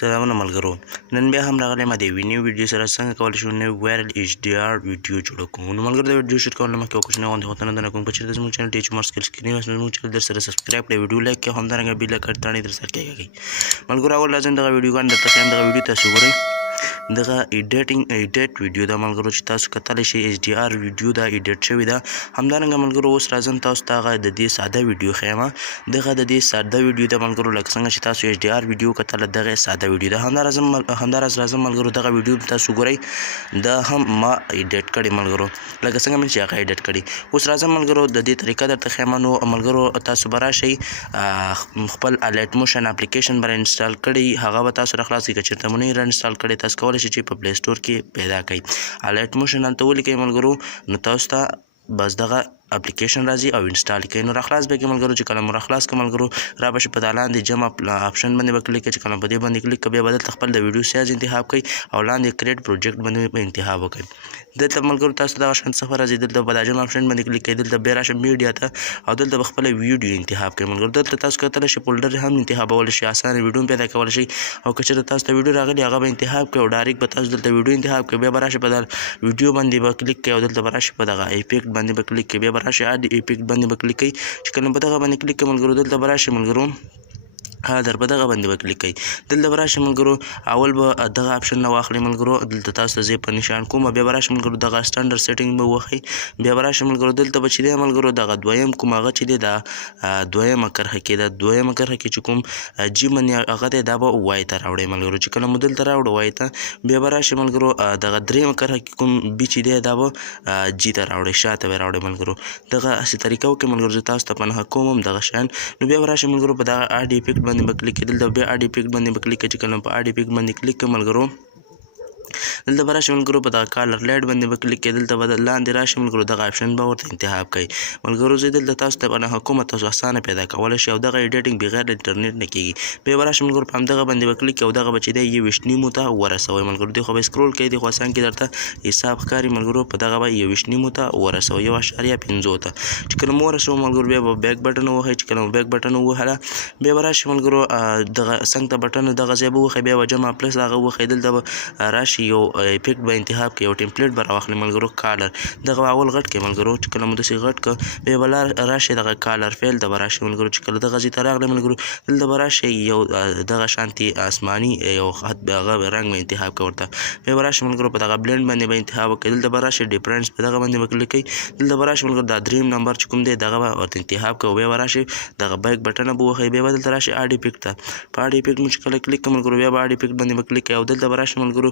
سلامونه ملګرو، نن بیا هم راغلی ما د یوې نوې ویډیو سره څنګه کولی شو نوی وایرل ایچ ډي آر ویډیو جوړه کړو. نو ملګرو د ویډیو شروع کولو نه مخکې یو کوچنی غونډه خدمتونه درنه کوم که چېرته زموږ چینل ټي ایچ عمر سکلز کې نوي یاست نو زموږ چینل درسره سبسکرایب کړئ، ویډیو لایک کړئ، همدارنګه بیل آیکن تڼۍ درسره کېږئ. ملګرو اول لازم دغه ویډیوګانې درته ښیم، دغه ویډیو تاسو وګورئ. دغه ایډیټ ویډیو ده ملګرو چې تاسو کتلی شئ ایچ ډي آر ویډیو ده، ایډیټ شوې ده. همدارنګه ملګرو اوس راځم تاسو ته هغه د دې ساده ویډیو ښیم. دغه د دې ساده ویډیو ده ملګرو، لکه څنګه چې تاسو ایچ ډي آر ویډیو کتله دغه ساده ویډیو ده. همداراز راځم ملګرو دغه ویډیو تاسو ګورئ، دا هم ما ایډیټ کړې ملګرو، لکه څنګه مې چې هغه ایډیټ کړي. اوس راځم ملګرو د دې طریقه درته ښیم. نو ملګرو تاسو به راشئ خپل لایټ موشن اپلیکیشن به انسټال کړئ، هغه به تاسو راخلاص کړئ. که چېرته مو نه یې انسټال کړی تاسو کولی شئ چې په پلی سټور کې پیدا کړئ. لایټ موشن هلته ولیکئ ملګرو، نو تاسو ته بس دغه اپلیکیشن راځي او انسټال کړئ. نو راخلاص به کړئ ملګرو، چې کله مو راخلاص کړئ ملګرو را به شي په دا لاندې جمع آپشن باندې به کلیک کړئ. چې کله په دې باندې کلیک کړئ بیا به دلته خپل د ویډیو سایز انتخاب کړئ او لاندې کریټ پروجیکټ باندې به انتخاب وکړئ. دلته ملګرو تاسو دغه شان صفر راځي، دلته په دا جمع آپشن باندې کلیک کړئ، دلته بیا راشئ میډیا ته او دلته به خپله ویډیو انتخاب کړئ ملګرو. دلته تاسو کتلی شئ فولډر هم انتخابولی شئ، اسانه ویډیو هم پیدا کولی شئ. او که چېرته تاسو ته ویډیو راغلي هغه به انتخاب کړئ او ډایرکټ به تاسو دلته ویډیو انتخاب کړئ. بیا به راشئ په دا ویډیو باندې به کلیک کړئ او دلته به راشئ په دغه ایفیکټ باندې به کلیک کړئ. بیا به راشئ اډ ایفیکټ باندې به کلیک کړئ. چې کله په دغه باندې کلیک کړئ ملګرو دلته به راشئ ملګرو در په دغه باندې به کلیک کړئ. دلته به راشئ ملګرو اول به دغه آپشن نه واخلئ ملګرو، دلته تاسو ته زه په نشان کوم. بیا به راشئ ملګرو دغه سټنډرډ سیټینګ به ووهئ. بیا به راشئ ملګرو دلته به چې دی ملګرو دغه دویم کوم هغه چې دی دا دویمه کرښه کې ده، دویمه کرښه کې چې کوم جي باندې هغه دی دا به وای ته راوړئ ملګرو. چې کله مو دلته راوړو وای ته بیا به راشئ ملګرو دغه دریمه کرښه کې کوم بي چې دی دا به جي ته راوړئ، شاته به راوړئ ملګرو. دغه هسې طریقه وکړئ ملګرو، زه تاسو ته په نښه کوم هم دغه شیان. نو بیا به راشئ ملګرو په دغه اډ ایفیکټ باندې به کلیک کړئ، دلته بیا اډ ایفیکټ باندې به کلیک کړئ. چې کله په اډ ایفیکټ باندې کلیک کړئ ملګرو دلته به راشئ ملګرو په دغه کالر لایټ باندې به کلیک کړئ. دلته به لاندې راشئ ملګرو دغه آپشن به ورته انتخاب کړئ ملګرو. زه دلته تاسو ته په نښه کوم، تاسو اسانه پیدا کولی شئ او دغه ایډیټینګ بغیر د انټرنیټ نه کېږي. بیا به راشئ ملګرو په همدغه باندې به کلیک کړئ او دغه به چې دی 21 ته ورسوئ ملګرو. دې خوا به سکرول کړئ، دې خوا څنګ کې درته حساب ښکاري ملګرو، په دغه به 21 ته ورسوئ، 1.5 ته. چې کله مو ورسوو ملګرو بیا به بیک بټن ووهئ. چې کله مو بیک بټن ووهله بیا به راشئ ملګرو دغه څنګ ته بټن دغه ځای به ووهئ، بیا به جمع پلس هغه ووهئ. دلته به راشئ یو ایفیکټ به انتخاب کړئ، یو ټمپلیټ به راواخلئ ملګرو کالر. دغه اول غټ کړئ ملګرو. چې کله مو داسې غټ کړ بیا به راشئ دغه کالر فیل ته به راشئ ملګرو. چې کله دغه ځای ته راغلئ ملګرو دلته به راشئ یو دغه شانتي آسماني یو خط هغه رنګ به انتخاب کړئ ورته. بیا به راشئ ملګرو په دغه بلینډ باندې به انتخاب وکړئ. دلته به راشئ ډیفرنس په دغه باندې به کلیک کړئ. دلته به راشئ ملګرو دا دریم نمبر چې کوم دی دغه به ورته انتخاب کړئ. بیا به راشئ دغه بیک بټن به ووهئ. بیا به دلته راشئ اډ ایفیکټ ته. په اډ ایفیکټ مو چې کله کلیک کړئ ملګرو بیا به اډ ایفیکټ باندې به کلیک کړئ او دلته به راشئ ملګرو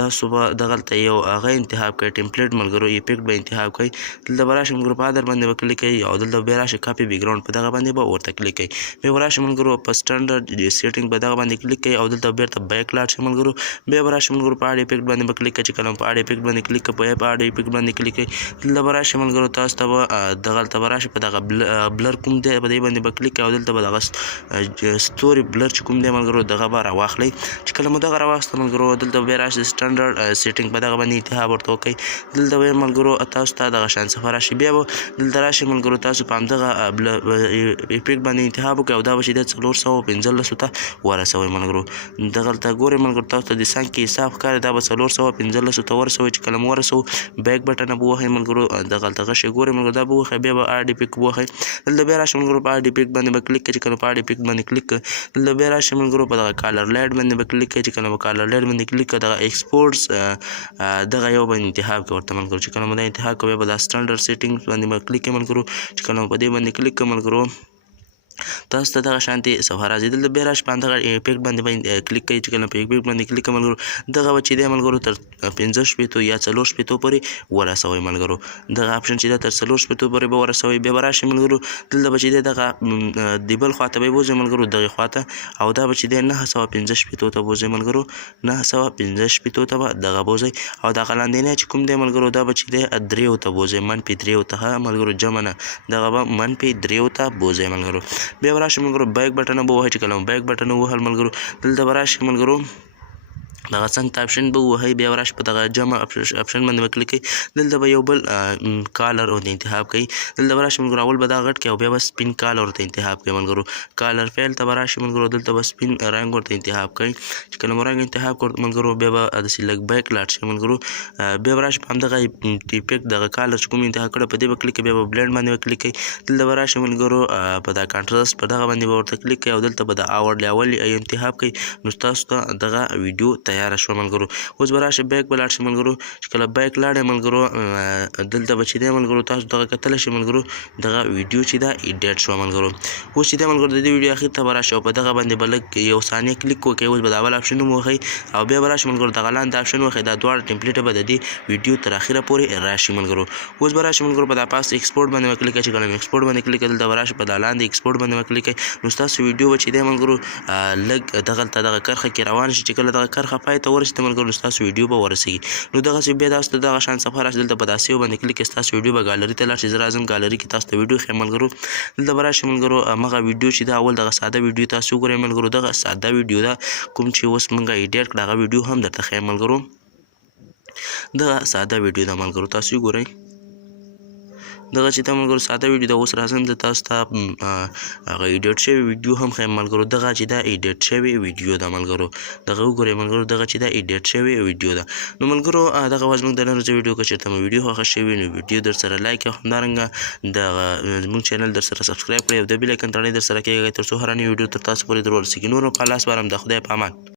تاسو به دغلته یو هغه انتخاب کړئ ټمپلیټ ملګرو، ایفیکټ به انتخاب کړئ. دلته به راشئ ملګرو په ادر باندې به کلیک کړئ او دلته بیا راشئ کاپي بیکګراوند په دغه باندې به ورته کلیک کړئ. بیا به راشئ ملګرو په سټنډرډ سیټینګ په دغه باندې کلیک کړئ او دلته بیرته بیک لاړ شئ ملګرو. بیا به راشئ ملګرو په اډ ایفیکټ باندې به کلیک کړئ. چې کله په اډ ایفیکټ باندې کلیک کړئ په اډ ایفیکټ باندې کلیک کړئ دلته به راشئ ملګرو تاسو ته به دغلته به راشئ په دغه بلر کوم دی په دې باندې به کلیک کړئ او دلته به دغه ستوري بلر چې کوم دی ملګرو دغه به راواخلئ. چې کله مو دغه راواخیسته ملګرو دلته بیا راشئ سټنډرډ سیټینګ په دغه باندې انتخاب ورته وکړئ. دلته به ملګرو تاسو ته دغه شان صفر راشي. بیا به دلته راشئ ملګرو تاسو په همدغه ایفیکټ باندې انتخاب وکړئ او دا به چې دی 415 ته ورسوئ ملګرو. دغلته ګورئ ملګرو تاسو ته د څنګ کې حساب ښکاري دا به 415 ته ورسوئ. چې کله مو ورسوو بیک بټن به ووهئ ملګرو، دغلته غشی ګورئ ملګرو دا به ووهئ. بیا به اډ ایفیکټ ووهئ. دلته بیا راشئ ملګرو په اډ ایفیکټ باندې به کلیک کړئ. چې کله په اډ ایفیکټ باندې کلیک کړئ دلته بیا راشئ ملګرو په دغه کالر لایټ باندې به کلیک کړئ. چې کله په کالر لایټ باندې کلیک کړئ دغه ایکسپورټس دغه یو باندې انتخاب کړئ ورته ملګرو. چې کله مو دا انتخاب کړئ بیا به دا سټنډرډ سیټینګ باندې به کلیک کړئ ملګرو. چې کله مو په دې باندې کلیک کړئ ملګرو تاسو ته دغه شانتي صفحه راځي. دلته بیا راشئ په همدغه ایفیکټ باندې به کلیک کړئ. چې کله په ایفیکټ باندې کلیک کړئ ملګرو دغه به چې دی ملګرو تر 15 یا 4 پورې ورسوئ ملګرو. دغه آپشن چې دی تر 4 پورې به ورسوئ. بیا به راشئ ملګرو دلته به چې دی دغه د بل خوا ته به یې بوځئ ملګرو دغې خوا ته او دا به چې دی 915 ته بوځئ ملګرو. 915 ته به دغه بوځئ او دغه لاندینی چې کوم دی ملګرو دا به چې دی 3 ته بوځئ، -3 ته ملګرو جمع نه دغه به -3 ته بوځئ ملګرو. بیا به راشئ ملګرو بیک بټن به ووهئ. چې کله مو بیک بټن ووهل ملګرو دلته به راشئ ملګرو دغه څنګ ته اپشن به ووهئ بیا به راشئ په دغه جمع اپشن باندې به کلیک کوئ دلته به یو بل کالر ورته انتخاب کوئ دلته به راشئ ملګرو اول به دا غټ کړئ او بیا به سپین کالر ورته انتخاب کوئ ملګرو کالر فعل ته به راشئ ملګرو دلته به سپین رنګ ورته انتخاب کوئ چې کله مو رنګ انتخاب کړ ملګرو بیا به داسې لږ بیک لاړ شئ ملګرو بیا به راشئ په همدغه ټیپک دغه کالر چې کوم انتخاب کړی په دې به کلیک کوئ بیا به بلینډ باندې به کلیک کوئ دلته به راشئ ملګرو په دا کانټراسټ په دغه باندې به ورته کلیک کوئ او دلته به د اول انتخاب کوئ نو ستاسو ته دغه ویډیو تیاره شوه ملګرو اوس به راشئ بیک به لاړ شئ ملګرو چې کله بیک لاړئ ملګرو دلته به چې دی ملګرو تاسو دغه کتلی شئ ملګرو دغه ویډیو چې ده ایډیټ شوه ملګرو اوس چې دی ملګرو د دې ویډیو اخر ته به راشئ او په دغه باندې به لږ یو ثانیه کلیک وکړئ اوس به د اول اپشن هم ووهئ او بیا به راشئ ملګرو دغه لاندې اپشن ووهئ دا دواړه ټمپلیټه به د دې ویډیو تر اخره پورې راشي ملګرو اوس به راشئ ملګرو په دا پاس ایکسپورټ باندې به کلیک کوئ چې کله مې ایکسپورټ باندې کلیک کړئ دلته به راشئ په دا لاندې ایکسپورټ باندې به کلیک کوئ نو ستاسو ویډیو به چې دی ملګرو لږ دغلته دغه کرښه کې روان شي چې کله دغه کرښه پای ته ورسېږي ملګرو نو ستاسو ویډیو به ورسېږي نو دغسې بیا تاسو ته دغه شان صفحه راشي دلته په دا سیو باندې کلیک کړئ ستاسو ویډیو به ګالري ته لاړ شي زه راځم ګالري کې تاسو ته ویډیو ښیم ملګرو دلته به راشئ ملګرو همغه ویډیو چې دا اول دغه ساده ویډیو تاسو وګورئ ملګرو دغه ساده ویډیو ده کوم چې اوس موږ ایډیټ کړه هغه ویډیو هم درته ښیم ملګرو دغه ساده ویډیو ده ملګرو تاسو وګورئ دغه چې دا ملګرو ساده ویډیو ده اوس راځم زه تاسو ته هغه ایډیټ شوی ویډیو هم ښیم ملګرو دغه چې دا ایډیټ شوی ویډیو ده ملګرو دغه وګورئ ملګرو دغه چې دا ایډیټ شوی ویډیو ده نو ملګرو دغه وه زموږ د نن ورځې ویډیو که چېرته مو ویډیو خوښه شوې نو ویډیو در سره لایک او همدارنګه دغه زموږ چینل در سره سبسکرایب کړئ او د بیل ایکن تڼۍ در سره کېږئ تر څو هره نوې ویډیو تر تاسو پورې در ورسېږي نور نو په الله سپارم د خدای په امان